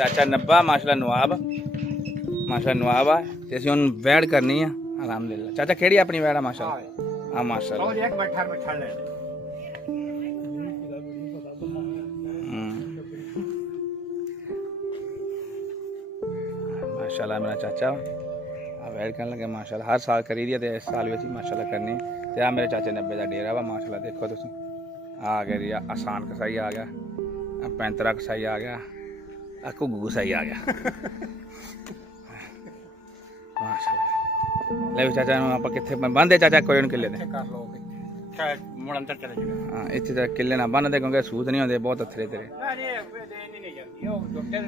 चाचा नब्बा माशाल्लाह नवाब नवाब आ ते ਅਸੀਂ ਹੁਣ ਵੈੜ ਕਰਨੀ ਆ ਅਲਹਮਦੁਲਿਲਾ। ਚਾਚਾ ਕਿਹੜੀ ਆਪਣੀ ਵੈੜ ਆ ਮਾਸ਼ਾਅੱਲਾ? ਹਾਂ ਮਾਸ਼ਾਅੱਲਾ एक बैठा में छड़ ले माशाल्लाह मेरा चाचा आ वैड करन लगे माशाल्लाह। हर साल करी दी ते इस साल भी माशाल्लाह करनी। ते आ मेरे चाचे 90 का डेरा वा माशाल्लाह। देखो तुम आ गया आसान कसाई आ गया, पैंतरा कसाई आ गया, घुग्गू कसाई आ गया माशाल्लाह। ले भी चाचा आप कितने बंदे चाचा कोई किले दे कर लो शायद मुड़ अंदर चले जाएगा। हाँ इतने किले ना बन दे क्योंकि सूत नहीं होते बहुत अथरे तेरे। नहीं जाती वो डॉक्टर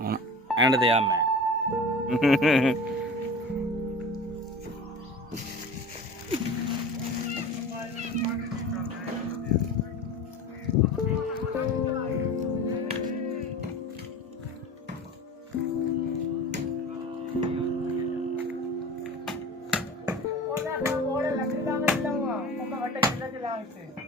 ਹੁਣ ਐਂਡ ਤੇ ਆ ਮੈਂ ओला का बोले लकड़ी का मैं चलाऊंगा वो का वटे चला चला इससे